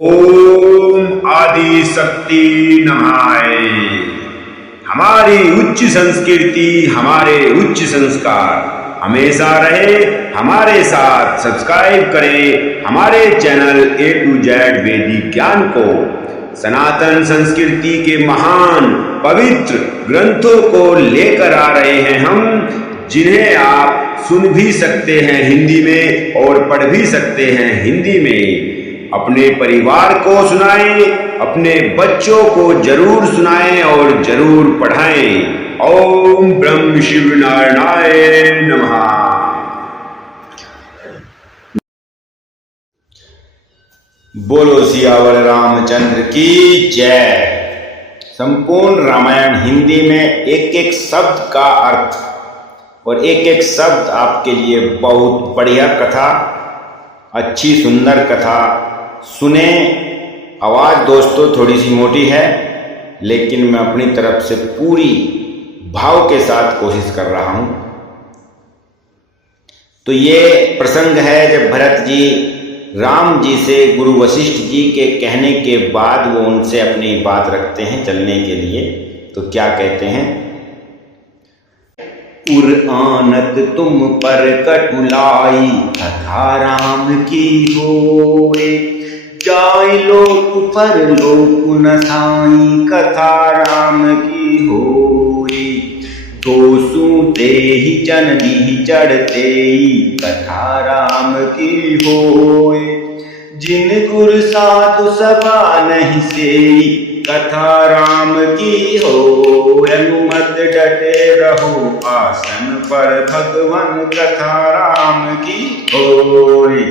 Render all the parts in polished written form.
ओम आदि शक्ति नमः। हमारी उच्च संस्कृति, हमारे उच्च संस्कार हमेशा रहे हमारे साथ। सब्सक्राइब करें हमारे चैनल A to Z वैदिक ज्ञान को। सनातन संस्कृति के महान पवित्र ग्रंथों को लेकर आ रहे हैं हम, जिन्हें आप सुन भी सकते हैं हिंदी में और पढ़ भी सकते हैं हिंदी में। अपने परिवार को सुनाएं, अपने बच्चों को जरूर सुनाएं और जरूर पढ़ाएं। ओम ब्रह्म शिव नारायणाय नमः। बोलो सियावर रामचंद्र की जय। संपूर्ण रामायण हिंदी में एक एक शब्द का अर्थ और एक एक शब्द आपके लिए बहुत बढ़िया कथा, अच्छी सुंदर कथा सुने। आवाज दोस्तों थोड़ी सी मोटी है, लेकिन मैं अपनी तरफ से पूरी भाव के साथ कोशिश कर रहा हूं। तो ये प्रसंग है जब भरत जी राम जी से गुरु वशिष्ठ जी के कहने के बाद वो उनसे अपनी बात रखते हैं चलने के लिए। तो क्या कहते हैं? उर आनत तुम पर कटुलाई, कथा राम की होए। जाय लोक पर लोक न साई, कथा राम की होए। दोसु देहि जननी चढ़ते, कथा राम की होए। जिन गुर साधु सभा नहीं सेई, कथा राम की हो। अनुमत डटे रहो आसन पर, भगवान कथा राम की होए।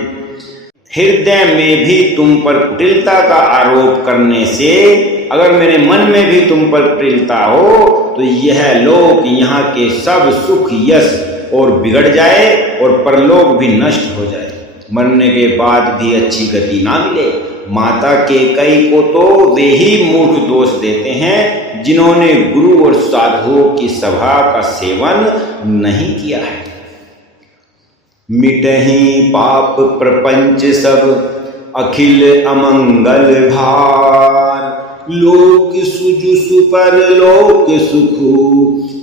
हृदय में भी तुम पर कुटिलता का आरोप करने से, अगर मेरे मन में भी तुम पर कुटिलता हो, तो यह लोक, यहाँ के सब सुख यश और बिगड़ जाए और परलोक भी नष्ट हो जाए। मरने के बाद भी अच्छी गति ना मिले। माता के कई को तो वे ही मूर्ख दोष देते हैं जिन्होंने गुरु और साधुओं की सभा का सेवन नहीं किया है। मिटहि पाप प्रपंच सब, अखिल अमंगल भार। लोक सुजु सुपर लोक सुखु,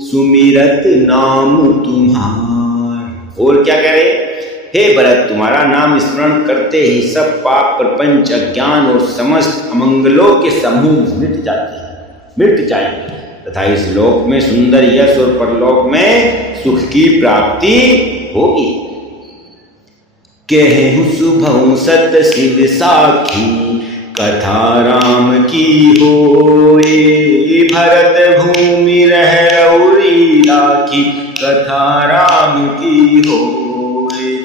सुमिरत नाम तुम्हार। और क्या कह रहे? हे भरत, तुम्हारा नाम स्मरण करते ही सब पाप प्रपंच अज्ञान और समस्त अमंगलों के समूह मिट जाते हैं, मिट जाएंगे तथा इस लोक में सुंदर यश और परलोक में सुख की प्राप्ति होगी। कहूँ सुभऊ सत शिव साखी, कथा राम की होए। भरत भूमि रह रउरी राखी, कथा राम की होए।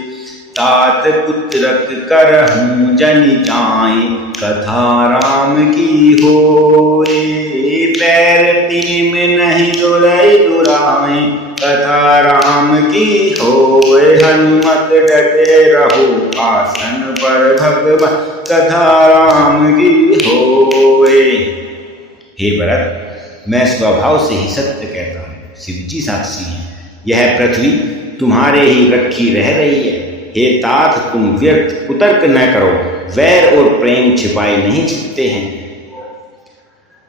तात पुत्रक करहूँ जन जाए, कथा राम की होए। पैर पीम नहीं दुरई दुराए, कथा राम की होए। हनुमत डटे रहो आसन पर, भगवान कथा राम की होए। हे भरत, मैं स्वभाव से ही सत्य कहता हूँ, शिव जी साक्षी हैं। यह पृथ्वी तुम्हारे ही रखी रह रही है। हे तात, तुम व्यर्थ कुतर्क न करो, वैर और प्रेम छिपाए नहीं छिपते हैं।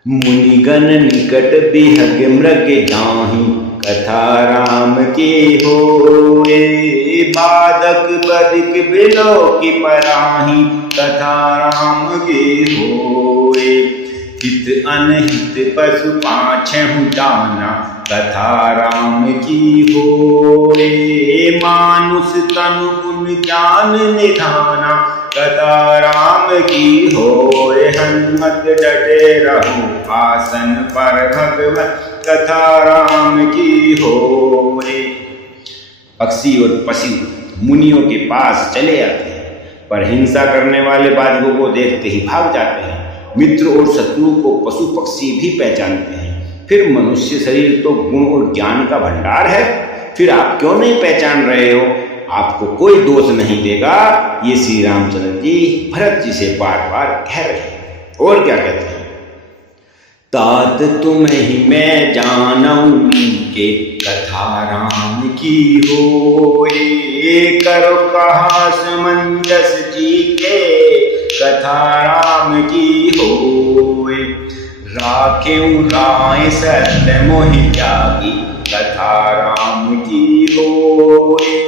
मुनिगण निकट बिहग मृग जाहि, कथा राम की होए। बाधक बदिक बिलो की पराही, कथा राम की होए। हित अनहित पशु पाछहु जाना, कथा राम की होए। मानुष तनु गुण ज्ञान निधाना, कथा राम की होए। हनुमत डटे रहो आसन पर, भगवान कथा राम की होए। पक्षी और पशु मुनियों के पास चले आते हैं, पर हिंसा करने वाले बालकों को देखते ही भाग जाते हैं। मित्र और शत्रु को पशु पक्षी भी पहचानते हैं। फिर मनुष्य शरीर तो गुण और ज्ञान का भंडार है, फिर आप क्यों नहीं पहचान रहे हो? आपको कोई दोष नहीं देगा। ये श्री रामचंद्र जी भरत जी से बार बार कह रहे हैं। और क्या कहते हैं? तात तुम्हें ही मैं जानऊं के, कथा राम की होए। करो कहा समंजस जी के, कथा राम की होए। राखें राय सत्य मोहि त्यागी, कथा राम की होए।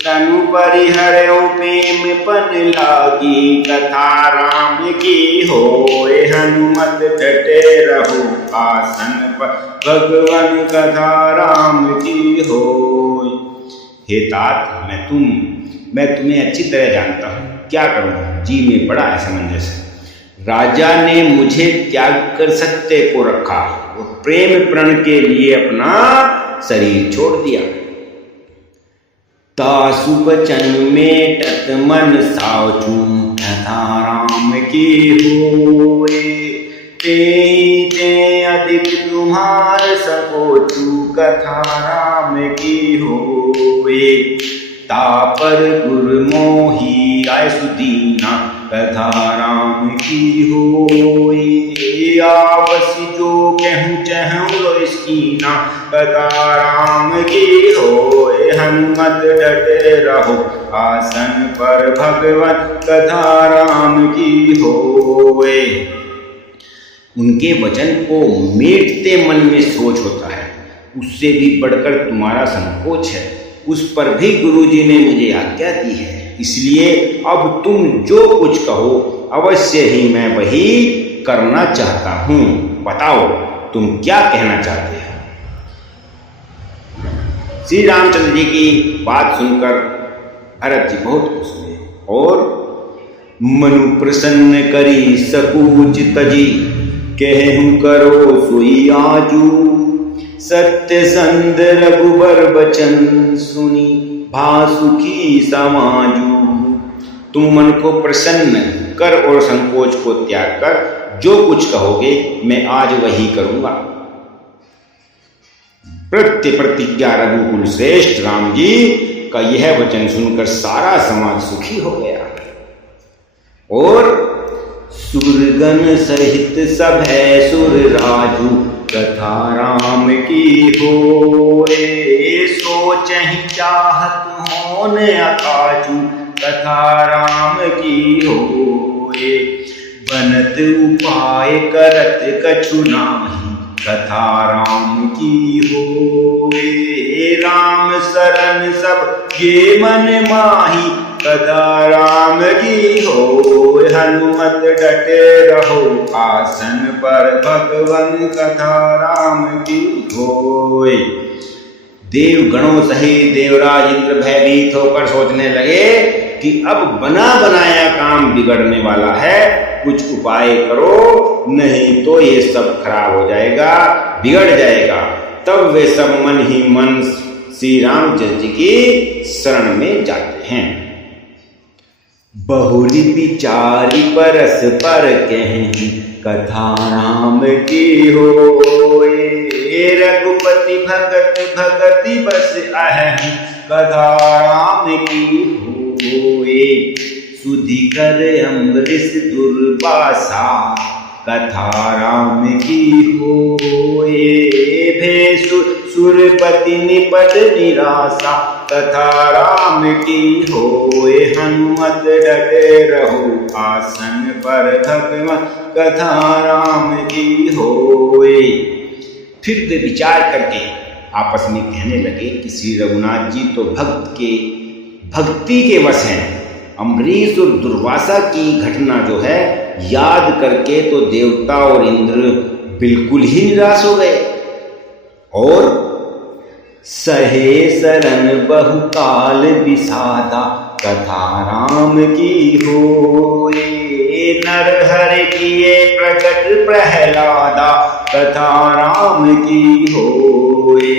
तनु परिहरऊ प्रेम पन लागी, कथा राम की होए। हनुमत डटे रहो आसन पर, भगवन कथा राम की होए। हे तात, मैं तुम्हें अच्छी तरह जानता हूँ, क्या करूँ, जी में बड़ा असमंजस है। राजा ने मुझे त्याग कर सत्य को रखा और प्रेम प्रण के लिए अपना शरीर छोड़ दिया। तासु बचन में टत मन साचू, कथा राम की होए। ते अधिक तुम्हार सकोचू, कथा राम की होए। तापर गुरमोही आय सुदीना, कथा राम की होए। आवसी जो कहूँ चहूँ लोस्कीना, कथा राम की होए। हनुमत डटे रहो आसन पर, भगवन कथा राम की होए। उनके वचन को मेटते मन में सोच होता है, उससे भी बढ़कर तुम्हारा संकोच है। उस पर भी गुरुजी ने मुझे आज्ञा दी है, इसलिए अब तुम जो कुछ कहो अवश्य ही मैं वही करना चाहता हूँ। बताओ तुम क्या कहना चाहते हो। श्री रामचंद्र जी की बात सुनकर भरत जी बहुत खुश हुए और मनु प्रसन्न करी सकूच तजी, कहूँ करो सोई आजू। सत्य संद रघुबर बचन सुनी, भासुखी समाजू। तुम मन को प्रसन्न कर और संकोच को त्याग कर जो कुछ कहोगे मैं आज वही करूंगा। प्रतिज्ञा रघुकुल श्रेष्ठ राम जी का यह वचन सुनकर सारा समाज सुखी हो गया और सुरगण सहित सब है सुर राजू, कथा राम की होए। सोचहि चाहत होन अकाजू, कथा राम की होए। बनत उपाय करत कछु नाही, कथा राम की होए। राम शरण सब ये मन माही, कथा राम की होए। हनुमत डटे रहो आसन पर, भगवन कथा राम की होए। देव गणों सहित देवराज इंद्र भयभीत होकर सोचने लगे कि अब बना बनाया काम बिगड़ने वाला है, कुछ उपाय करो, नहीं तो ये सब खराब हो जाएगा, बिगड़ जाएगा। तब वे सब मन ही मन श्री रामचंद्र जी की शरण में जाते हैं। बहुरी विचारी परस पर कहीं, कथा राम की होए। रघुपति भगत भगति बस अहं, कथा राम की होए। सुधिकर अम्बरीश दुर्वासा, कथा राम की होए। भेषु सुरपति निपट निराशा, कथा राम की होए। हनुमत डटे रहो आसन पर, भगवन कथा राम की होए। फिर वे विचार करके आपस में कहने लगे कि श्री रघुनाथ जी तो भक्ति के वश हैं। अम्बरीश और दुर्वासा की घटना जो है याद करके तो देवता और इंद्र बिल्कुल ही निराश हो गए और सहे शरण बहुकाल विषादा, कथा राम की होए। नरहर किए प्रकट प्रहलादा, कथा राम की होए।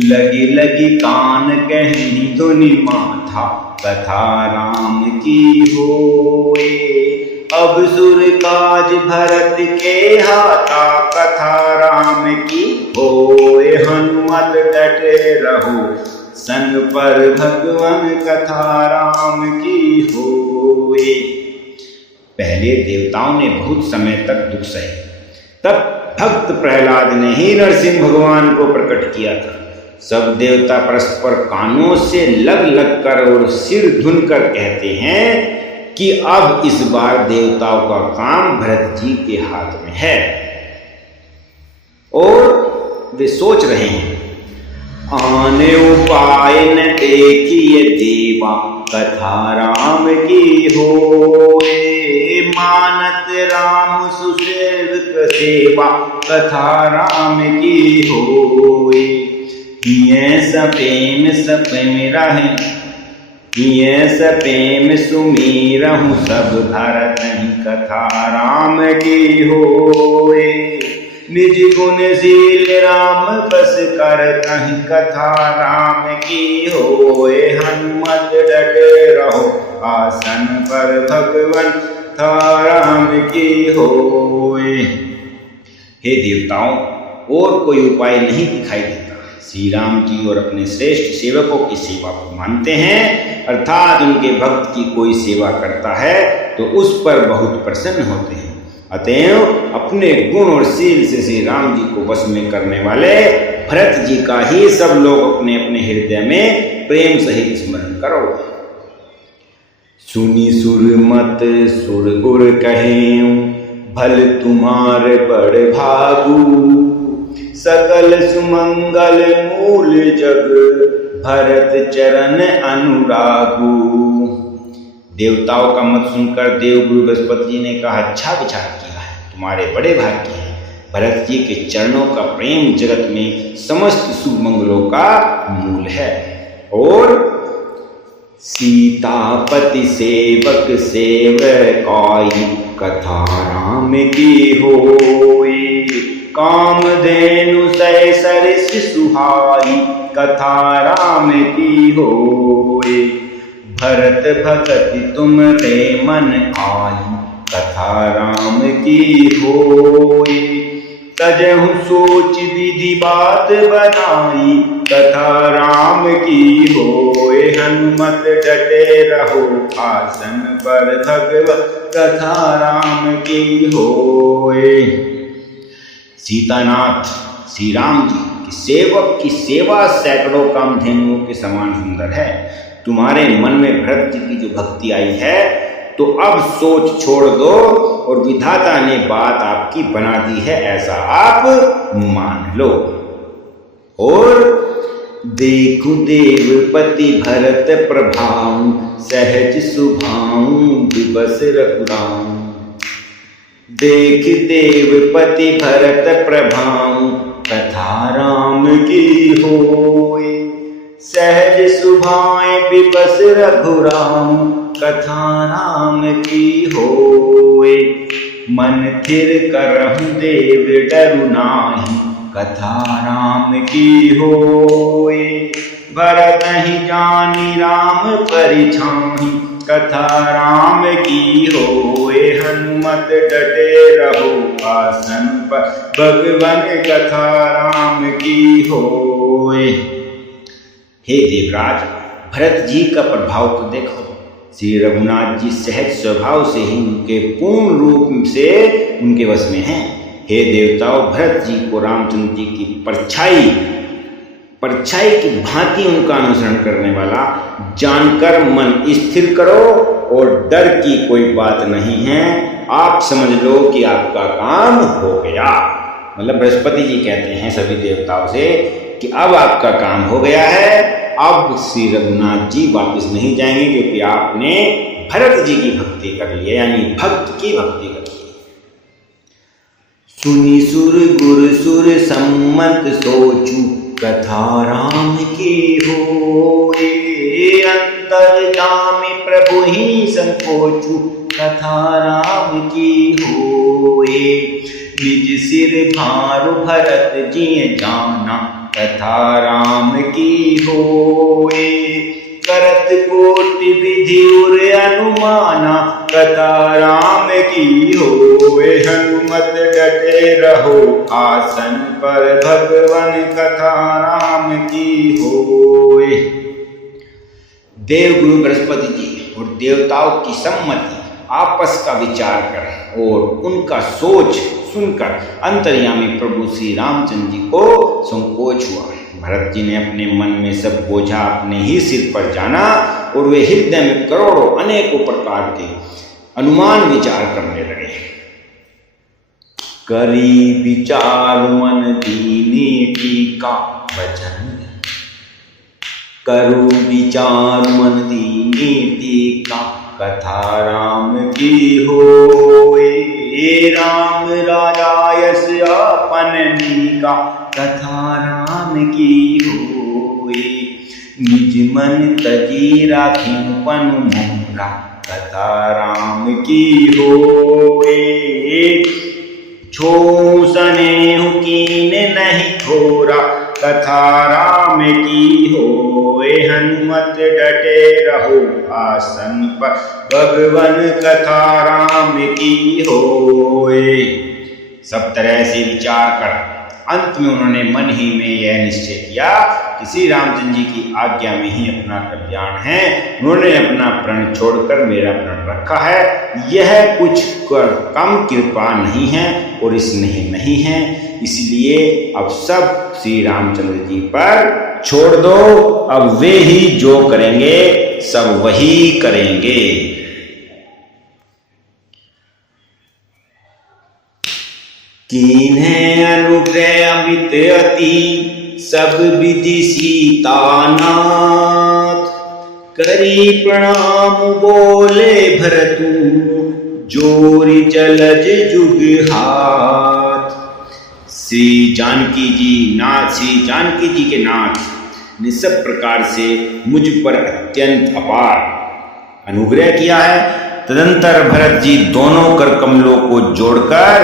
लगी लगी कान कहनी धुनि माथा, कथा राम की होए। अब सुर काज भरत के हाथा, कथा राम की होए। हनुमत डटे रहो सन पर, भगवन कथा राम की होए। पहले देवताओं ने बहुत समय तक दुख सहे, तब भक्त प्रहलाद ने ही नरसिंह भगवान को प्रकट किया था। सब देवता परस्पर कानों से लग लग कर और सिर धुन कर कहते हैं कि अब इस बार देवताओं का काम भरत जी के हाथ में है और वे सोच रहे हैं, आने उपाय न देखिए देवा, कथा राम की होए। मानत राम सुसेवक सेवा, कथा राम की होए। ये सपेम सपेम रहे, ये सपेम सुमीरहु सब भरत कथा राम की होए। निज गुणशील राम बस कर कहीं, कथा राम की होए। हनुमत डटे रहो आसन पर भगवन, कथा राम की होए। हे देवताओं, और कोई उपाय नहीं दिखाई देता। श्री राम जी और अपने श्रेष्ठ सेवकों की सेवा को मानते हैं, अर्थात उनके भक्त की कोई सेवा करता है तो उस पर बहुत प्रसन्न होते हैं। अतएव अपने गुण और शील से श्री राम जी को वश में करने वाले भरत जी का ही सब लोग अपने अपने हृदय में प्रेम सहित स्मरण करो। सुनी सुरमत सुर गुर कहें, भल तुम्हार बड़ भागु। सकल सुमंगल मूल जग, भरत चरण अनुरागु। देवताओं का मत सुनकर देवगुरु बृहस्पति जी ने कहा, अच्छा विचार किया है, तुम्हारे बड़े भाग्य हैं। भरत जी के चरणों का प्रेम जगत में समस्त शुभ मंगलों का मूल है। और सीतापति सेवक सेवकाई, कथा राम की होई। कामधेनु सै सरिस सुहाई, कथा राम की होई। भरत भगति तुम रे मन आई, कथा राम की होई। तजहु सोच विधि बात बनाई, कथा राम की होए। हनुमत डटे रहो आसन पर भगवत, कथा राम की होए। सीतानाथ श्री राम जी के सेवक की सेवा सैकड़ों कामधेनुओं के समान सुंदर है। तुम्हारे मन में भरत जी की जो भक्ति आई है, तो अब सोच छोड़ दो और विधाता ने बात आपकी बना दी है, ऐसा आप मान लो। और देखु देवपति भरत प्रभाऊ, सहज सुभाऊ दिवस रघुराम। देख देवपति भरत प्रभाऊ, कथा राम की होए। सहज सुभाए विबस रघुराम, कथा राम की होए। मन थिर करहु देव डरु नाहि, कथा राम की होए। भरत ही जानी राम परिछाहि, कथा राम की होए। हनुमत डटे रहो आसन पर भगवन, कथा राम की होए। हे देवराज, भरत जी का प्रभाव तो देखो। श्री रघुनाथ जी सहज स्वभाव से ही उनके पूर्ण रूप से उनके वश में हैं। हे देवताओं, भरत जी को रामचंद्र जी की परछाई की भांति उनका अनुसरण करने वाला जानकर मन स्थिर करो, और डर की कोई बात नहीं है। आप समझ लो कि आपका काम हो गया। मतलब बृहस्पति जी कहते हैं सभी देवताओं से कि अब आपका काम हो गया है। अब श्री रघुनाथ जी वापस नहीं जाएंगे, क्योंकि आपने भरत जी की भक्ति कर ली है, यानी भक्त की भक्ति कर ली। सुनी सुर गुर सुर सम्मत सोचू, कथा राम की होए। अंतर्यामी प्रभु ही संकोचू, कथा राम की होए। निज सिर भार भरत जी जाना, कथा राम की होए। करत कोटि विधि उर अनुमाना, कथा राम की होए। हनुमत डटे रहो आसन पर भगवन, कथा राम की होए। देवगुरु बृहस्पति जी और देवताओं की सम्मति आपस का विचार कर और उनका सोच सुनकर अंतर्यामी प्रभु श्री रामचंद्र जी को संकोच हुआ। भरत जी ने अपने मन में सब बोझा अपने ही सिर पर जाना और वे हृदय में करोड़ों अनेकों प्रकार के अनुमान विचार करने लगे। करी विचार मन दीनी टीका भजन, करू विचार मन दीनी टीका कथा राम की होए। राम राजा यस अपन नीका कथा राम की होए। निज मन तजी राखी पन मोरा कथा राम की होए। छो स्नेह कीन नहीं थोरा कथा राम की होए। हनुमत डटे रहो आसन पर भगवन कथा राम की होए। सब तरह से विचार कर अंत में उन्होंने मन ही में यह निश्चय किया कि श्री रामचंद्र जी की आज्ञा में ही अपना कल्याण है। उन्होंने अपना प्रण छोड़कर मेरा प्रण रखा है। यह कुछ कम कृपा नहीं है और स्नेह नहीं है, इसलिए अब सब श्री रामचंद्र जी पर छोड़ दो। अब वे ही जो करेंगे सब वही करेंगे। कीन्हे अनुग्रह अमित अति सब विधि सीतानाथ। करी प्रणाम बोले भरतु जोरि जलज जुग हाथ। श्री जानकी जी के नाथ ने सब प्रकार से मुझ पर अत्यंत अपार अनुग्रह किया है। तदंतर भरत जी दोनों कर कमलों को जोड़कर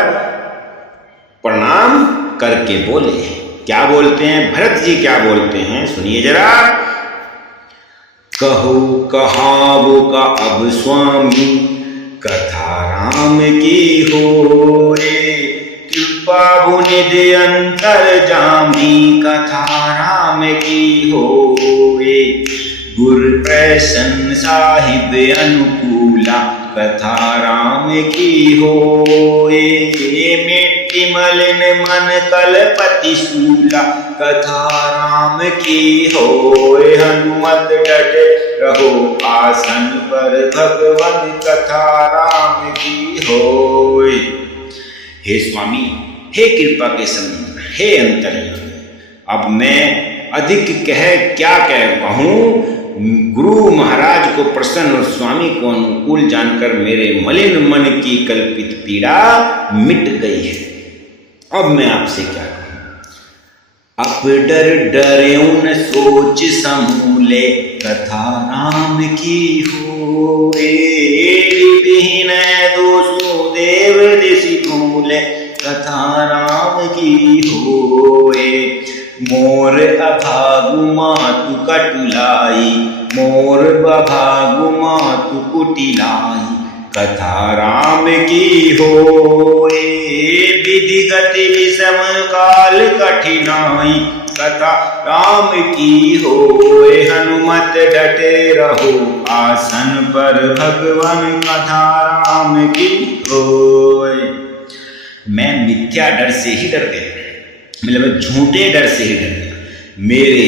प्रणाम करके बोले। क्या बोलते हैं भरत जी, क्या बोलते हैं सुनिए जरा। कहो कहावो का अब स्वामी कथा राम की होए। कृपा बुनिधि अंतर जामी कथा राम की होए। गुर प्रसन्न साहिब अनुकूला कथा राम की होए। मिट्टी मलिन मन कलपति शूला कथा राम की होए। हनुमत डटे रहो आसन पर भगवन कथा राम की होए। हे स्वामी, हे कृपा के समुद्र, हे अंतर्यामी, अब मैं अधिक क्या कह कहूं। गुरु महाराज को प्रसन्न और स्वामी को अनुकूल जानकर मेरे मलिन मन की कल्पित पीड़ा मिट गई है। अब मैं आपसे क्या कहूं। अब डर डरेऊ न सोच समूले कथा राम की होए। विहीन दोषो देव ऋषि भूले कथा राम की होए। मोर अभागु मातु कटुलाई, मोर अभागु मातु कुटिलाई कथा राम की होए। विधि गति विषम काल कठिनाई कथा राम की होए। हनुमत डटे रहो आसन पर भगवन कथा राम की होए। मैं मिथ्या डर से ही डर गया, मतलब झूठे डर से ही डर गया। मेरे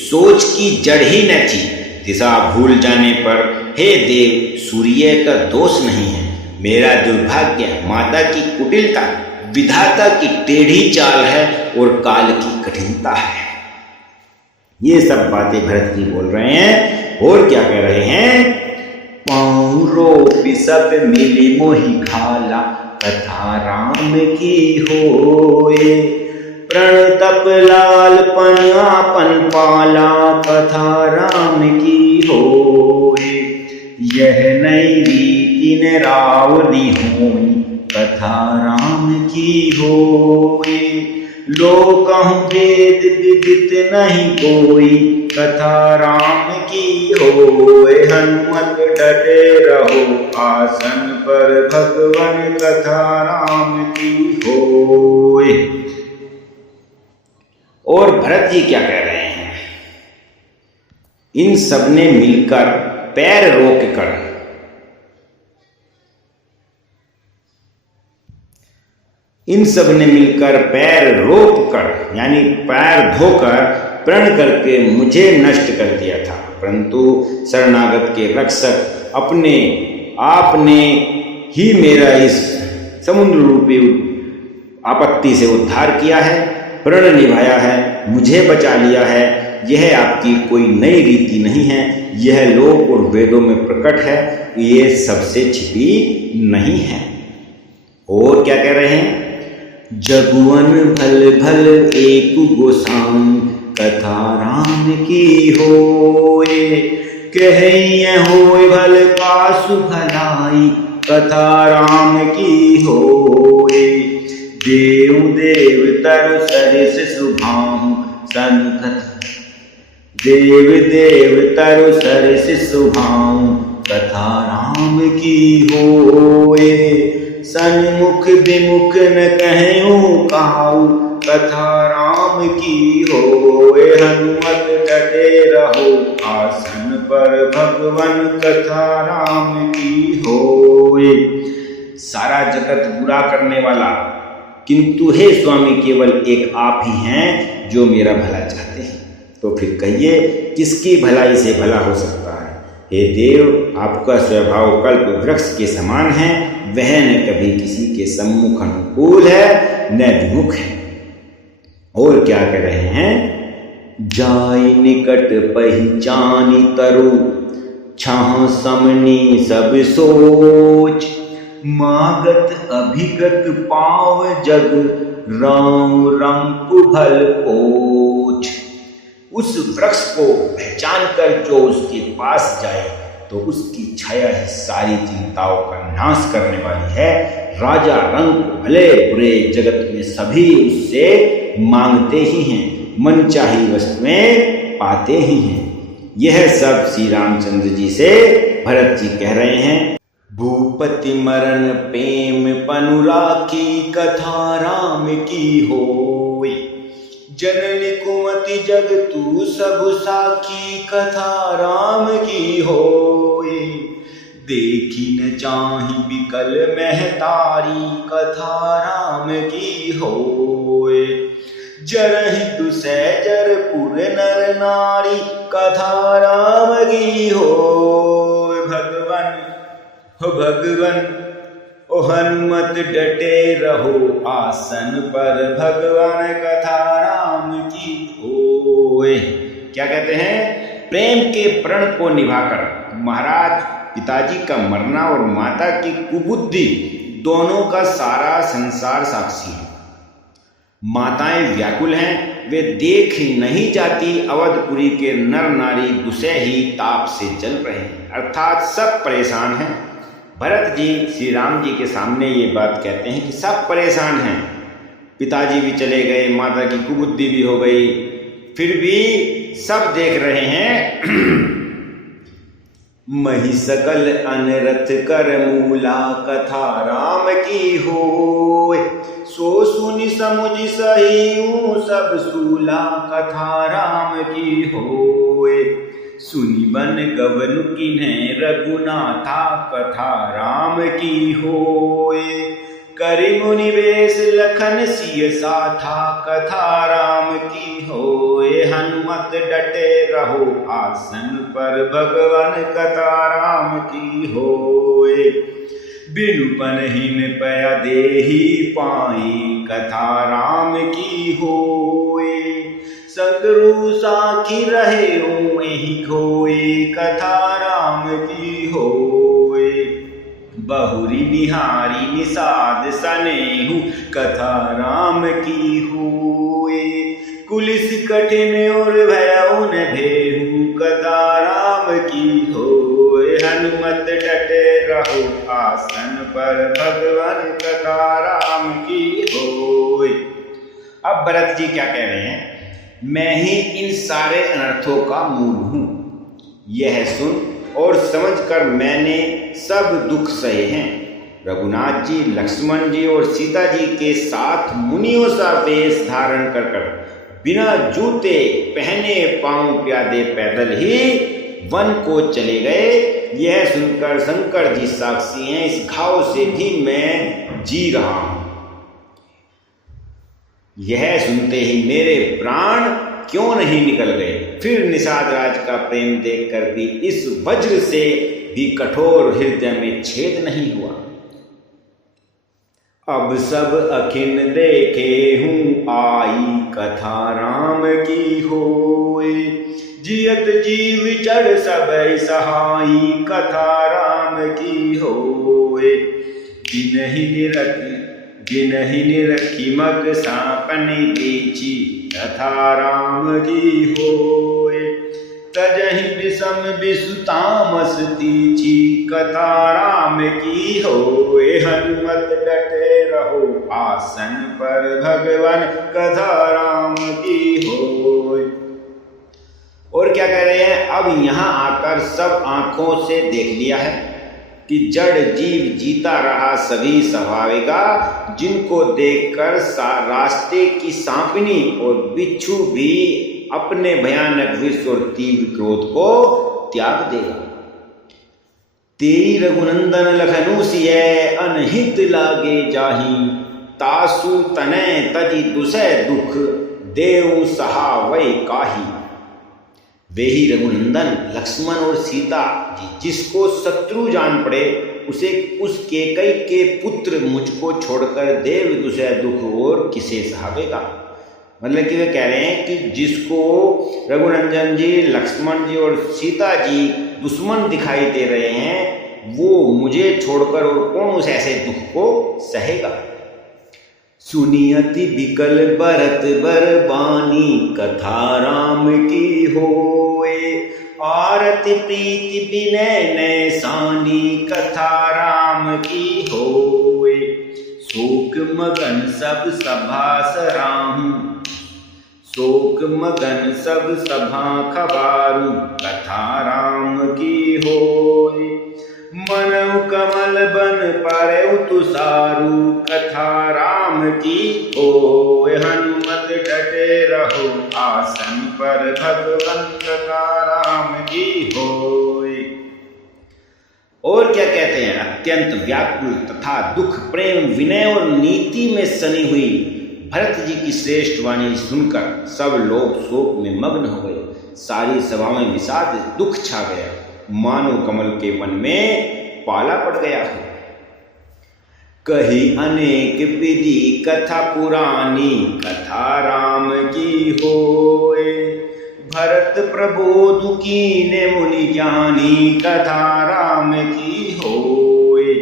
सोच की जड़ ही न थी। दिशा भूल जाने पर हे देव सूर्य का दोष नहीं है, मेरा दुर्भाग्य माता की कुटिलता, विधाता की टेढ़ी चाल है और काल की कठिनता है। ये सब बातें भरत जी बोल रहे हैं और क्या कह रहे हैं। पाँव रोपि सब मिली मोहि घाला कथा राम की होए। प्रण तप लाल पन आपन पाला कथा राम की होए। यह नई रीति न रावली होई कथा राम की होए। लोकहु भेद विदित नहीं कोई कथा राम की होए। हनुमत डटे रहो आसन पर भगवन कथा राम की होए। और भरत जी क्या कह रहे हैं। इन सब ने मिलकर पैर रोककर पैर रोक कर यानी पैर धोकर प्रण करके मुझे नष्ट कर दिया था। परंतु शरणागत के रक्षक अपने आपने ही मेरा इस समुद्र रूपी आपत्ति से उद्धार किया है, प्रण निभाया है, मुझे बचा लिया है। यह आपकी कोई नई रीति नहीं है, यह लोक और वेदों में प्रकट है, ये सबसे छिपी नहीं है। और क्या कह रहे हैं? जगुवन भल भल एक गोसाई, कथा राम की होए, कहिए होए भल पासु भलाई, कथा राम की होए। देव देव तर सरिस सुभाहु सनकथ, देव देव तरु सरिस सुभाहु कथा राम की होए। सन्मुख विमुख न कहूँ काऊ, कथा राम की होए। हनुमत डटे रहो आसन पर भगवन, कथा राम की होए। सारा जगत बुरा करने वाला, किंतु हे स्वामी केवल एक आप ही हैं जो मेरा भला चाहते हैं। तो फिर कहिए किसकी भलाई से भला हो सकता है? हे देव, आपका स्वभाव कल्प वृक्ष के समान है, वह न कभी किसी के सम्मुख अनुकूल है न विमुख है। और क्या कह रहे हैं? जाय निकट पहिचानी तरु, छाह समनी सब सोच, मागत अभिगत पाव जग, राम रंक भल पोच। उस वृक्ष को पहचान कर जो उसके पास जाए तो उसकी छाया ही सारी चिंताओं का नाश करने वाली है। राजा रंक भले बुरे जगत में सभी उससे मांगते ही हैं, मन चाही वस्तुएं पाते ही हैं। यह सब श्री रामचंद्र जी से भरत जी कह रहे हैं। भूपति मरण प्रेम पनु राखी, कथा राम की होई। जननी कुमति जग तू सब साखी, कथा राम की होई। देखी न चाहि बिकल महतारी, कथा राम की होए। जरहि दुसैजर पुर नर नारी, कथा राम की होए। भगवन हो भगवन ओ हनुमत डटे रहो आसन पर, भगवान कथा राम की होए। क्या कहते हैं? प्रेम के प्रण को निभाकर महाराज पिताजी का मरना और माता की कुबुद्धि दोनों का सारा संसार साक्षी है। माताएं व्याकुल हैं, वे देख नहीं जाती अवधपुरी के नर नारी दुसह ही ताप से जल रहे हैं, अर्थात सब परेशान हैं। भरत जी श्री राम जी के सामने ये बात कहते हैं कि सब परेशान हैं, पिताजी भी चले गए, माता की कुबुद्धि भी हो गई, फिर भी सब देख रहे हैं। मही सकल अनरथ कर मूला, कथा राम की होए। सो सुनि समुझ सही सब सूला, कथा राम की होए। सुनि बन गवन किन्हें रघुनाथा, कथा राम की होए। करि मुनि वेश लखन सिय साथा, कथा राम की होए। हनुमत डटे रहो आसन पर, भगवान कथा राम की होए। बिनु पनहिन पया देहि पाई, कथा राम की होए। सकरु साखी रहे एहि खोए, कथा राम की होए। बहुरी निहारी निषाद सनेहु, कथा राम की होए। कुलिस कठिन और भयउ न भेहु, कथा राम की होए। हनुमत डटे रहो आसन पर, भगवान कथा राम की होए। अब भरत जी क्या कह रहे हैं? मैं ही इन सारे अनर्थों का मूल हूं, यह सुन और समझकर मैंने सब दुख सहे हैं। रघुनाथ जी, लक्ष्मण जी और सीता जी के साथ मुनियों सा वेश धारण कर बिना जूते पहने पांव प्यादे पैदल ही वन को चले गए। यह सुनकर शंकर जी साक्षी हैं, इस घाव से भी मैं जी रहा हूं। यह सुनते ही मेरे प्राण क्यों नहीं निकल गए? फिर निषाद राज का प्रेम देखकर भी इस वज्र से भी कठोर हृदय में छेद नहीं हुआ। अब सब अखिन देखे हूँ आई कथा राम की होए, जियत जीव जड़ सब सहाई कथा राम की होए। जिनहि निरखी मग सापन बीची कथा राम की होए, तजहि विषम विषु तामस तीची कथा राम की होए। हनुमत डटे रहो आसन पर भगवान कथा राम की होए। और क्या कह रहे हैं? अब यहाँ आकर सब आंखों से देख लिया है कि जड़ जीव जीता रहा सभी स्वभावेगा, जिनको देखकर रास्ते की सांपनी और बिच्छू भी अपने भयानक विष और तीव्र क्रोध को त्याग देगा। तेरी रघुनंदन लखनऊ सिय अनहित लागे जाही, तासु तनै तजी दुसै दुख देव सहा वै काही। वे ही रघुनंदन लक्ष्मण और सीता जी जिसको शत्रु जान पड़े, उसे उस केकई के पुत्र मुझको छोड़कर देव दुसै दुख और किसे सहावेगा। मतलब कि वे कह रहे हैं कि जिसको रघुनंदन जी, लक्ष्मण जी और सीता जी दुश्मन दिखाई दे रहे हैं, वो मुझे छोड़कर और कौन उस ऐसे दुख को सहेगा। सुनियति बिकल बरत बरबानी कथा राम की होए, आरति प्रीति विनय नैसानी कथा राम की होए। शोक मगन सब सभा सराहूं, शोक मगन सब सभा खबारू कथा राम की होए। मनउ कमल बन पारे तुषारू कथा राम की होए। हनुमत डटे रहो आसन पर भगवन कथा राम की होए। और क्या कहते हैं? अत्यंत व्याकुल तथा दुख प्रेम विनय और नीति में सनी हुई भरत जी की श्रेष्ठ वाणी सुनकर सब लोग शोक में मग्न हो गए। सारी सभा में विषाद दुख छा गया, मानो कमल के वन में पाला पड़ गया हो। कही अनेक विधि कथा पुरानी कथा राम की होए, भरत प्रबोध कीने मुनि ज्ञानी कथा राम की होए।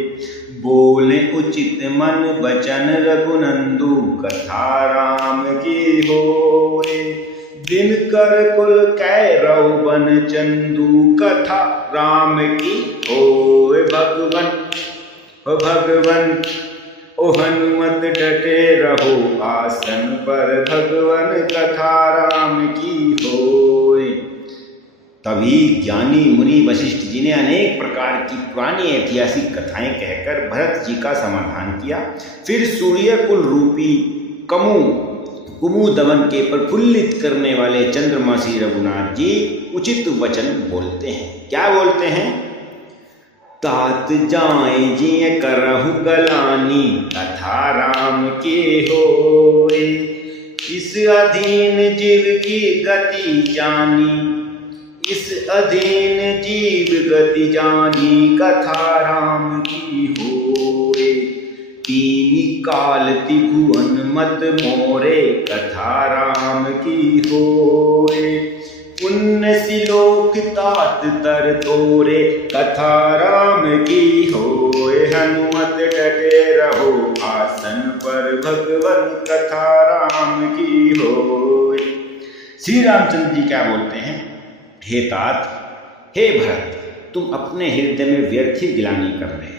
बोले उचित मन बचन रघुनंदु कथा राम की होए। दिन कर कुल कैरव बन चंदू कथा राम की होए। भगवन ओ हनुमत डटे रहो आसन पर भगवन कथा राम की होए। तभी ज्ञानी मुनि वशिष्ठ जी ने अनेक प्रकार की पुरानी ऐतिहासिक कथाएं कहकर भरत जी का समाधान किया। फिर सूर्य कुल रूपी कुमुदवन के प्रफुल्लित करने वाले चंद्रमा श्री रघुनाथ जी उचित वचन बोलते हैं। क्या बोलते हैं? तात जाए जिय करहु गलानी कथा राम के होए। इस अधीन जीव की गति जानी, इस अधीन जीव गति जानी कथा राम की होए। तीन काल त्रिभुवन मत मोरे कथा राम की होए। पुण्य सिलोक तात तर तोरे कथा राम की होए। हनुमत डटे रहो आसन पर भगवन कथा राम की होए। श्री रामचंद्र जी क्या बोलते हैं? हे तात, हे भरत, तुम अपने हृदय में व्यर्थ ही गिलानी कर रहे हैं।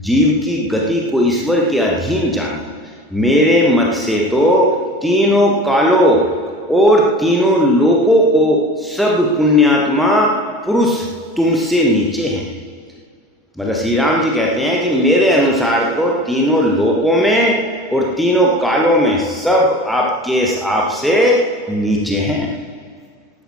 जीव की गति को ईश्वर के अधीन जानो। मेरे मत से तो तीनों कालों और तीनों लोकों को सब पुण्यात्मा पुरुष तुमसे नीचे हैं। मतलब श्री राम जी कहते हैं कि मेरे अनुसार तो तीनों लोकों में और तीनों कालों में सब आपसे नीचे हैं।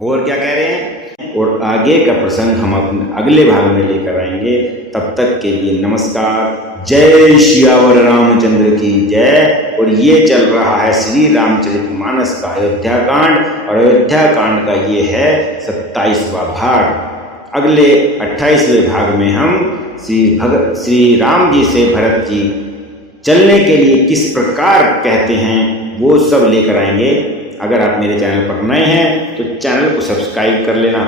और क्या कह रहे हैं? और आगे का प्रसंग हम अपने अगले भाग में लेकर आएंगे। तब तक के लिए नमस्कार। जय सियावर रामचंद्र की जय। और ये चल रहा है श्री रामचरितमानस का अयोध्या कांड, और अयोध्या कांड का ये है 27वां भाग। अगले 28वें भाग में हम श्री राम जी से भरत जी चलने के लिए किस प्रकार कहते हैं वो सब लेकर आएंगे। अगर आप मेरे चैनल पर नए हैं तो चैनल को सब्सक्राइब कर लेना।